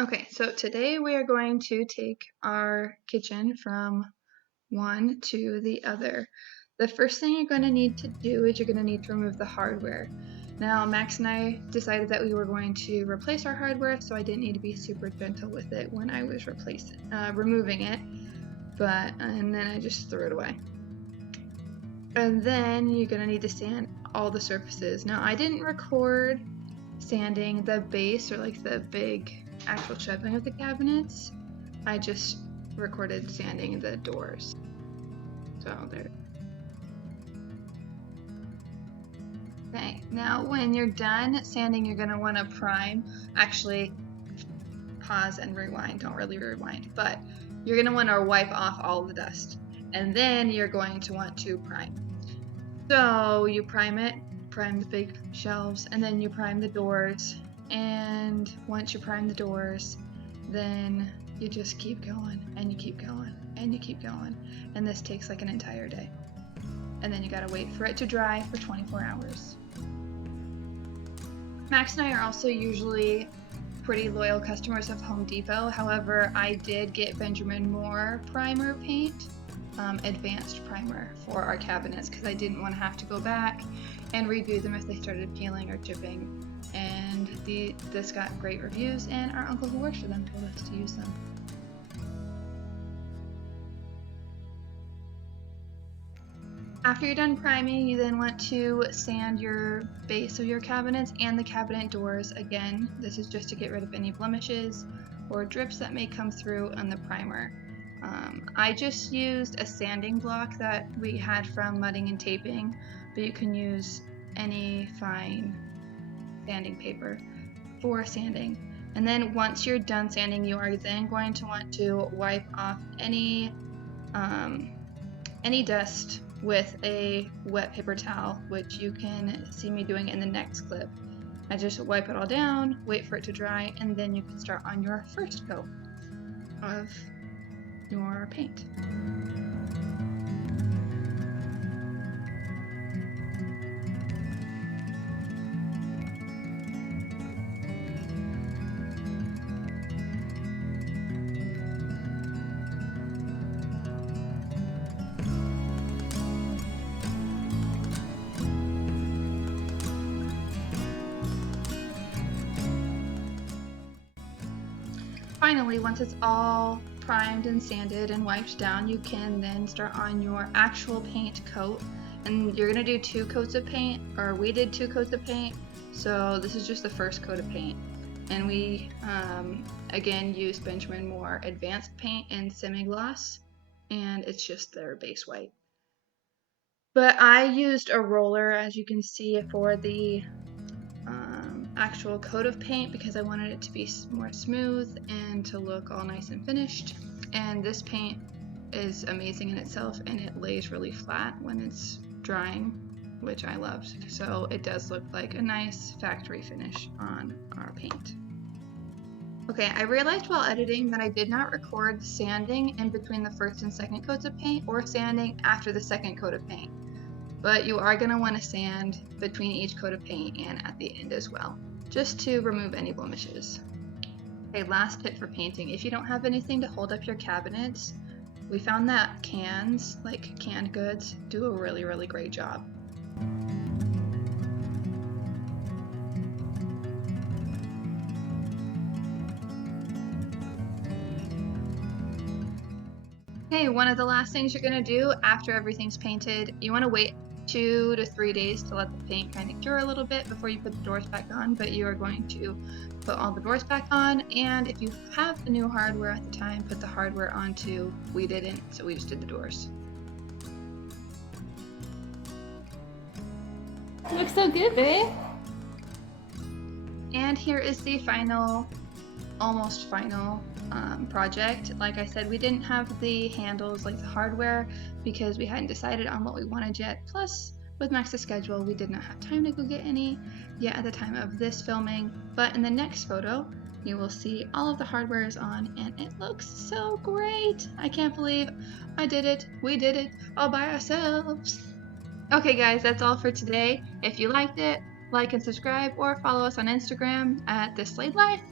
Okay, so today we are going to take our kitchen from one to the other. The first thing you're going to need to do is you're going to need to remove the hardware. Now, Max and I decided that we were going to replace our hardware, so I didn't need to be super gentle with it when I was removing it, and then I just threw it away. And then you're going to need to sand all the surfaces. Now, I didn't record sanding the base or like the big actual shelving of the cabinets. I just recorded sanding the doors. So there. Okay, now when you're done sanding, you're going to want to prime. Actually, pause and rewind. Don't really rewind, but you're going to want to wipe off all the dust. And then you're going to want to prime. So you prime it, prime the big shelves, and then you prime the doors. And once you prime the doors, then you just keep going and you keep going and you keep going. And this takes like an entire day. And then you gotta wait for it to dry for 24 hours. Max and I are also usually pretty loyal customers of Home Depot. However, I did get Benjamin Moore primer paint, advanced primer for our cabinets because I didn't want to have to go back and redo them if they started peeling or chipping. And this got great reviews, and our uncle who works for them told us to use them. After you're done priming, you then want to sand your base of your cabinets and the cabinet doors again. This is just to get rid of any blemishes or drips that may come through on the primer. I just used a sanding block that we had from Mudding and Taping, but you can use any fine sanding paper for sanding. And then once you're done sanding, you are then going to want to wipe off any dust with a wet paper towel, which you can see me doing in the next clip. I just wipe it all down, wait for it to dry, and then you can start on your first coat of your paint. Finally, once it's all primed and sanded and wiped down, you can then start on your actual paint coat. And you're going to do 2 coats of paint, or we did 2 coats of paint, so this is just the first coat of paint. And we, again, used Benjamin Moore Advanced Paint in Semi-Gloss, and it's just their base white. But I used a roller, as you can see, for the actual coat of paint because I wanted it to be more smooth and to look all nice and finished. And this paint is amazing in itself, and it lays really flat when it's drying, which I loved. So it does look like a nice factory finish on our paint. Okay, I realized while editing that I did not record sanding in between the first and second coats of paint or sanding after the second coat of paint. But you are going to want to sand between each coat of paint and at the end as well, just to remove any blemishes. Okay, last tip for painting. If you don't have anything to hold up your cabinets, we found that cans, like canned goods, do a really, really great job. Okay, one of the last things you're going to do after everything's painted, you want to wait 2 to 3 days to let the paint kind of cure a little bit before you put the doors back on, but you are going to put all the doors back on, and if you have the new hardware at the time, put the hardware on too. We didn't, so we just did the doors. Looks so good, babe. And here is the almost final project. Like I said, we didn't have the handles like the hardware because we hadn't decided on what we wanted yet. Plus, with Max's schedule, we did not have time to go get any yet at the time of this filming. But in the next photo, you will see all of the hardware is on, and it looks so great. I can't believe I did it. We did it all by ourselves. Okay guys, that's all for today. If you liked it, like and subscribe, or follow us on Instagram at This Slayed Life.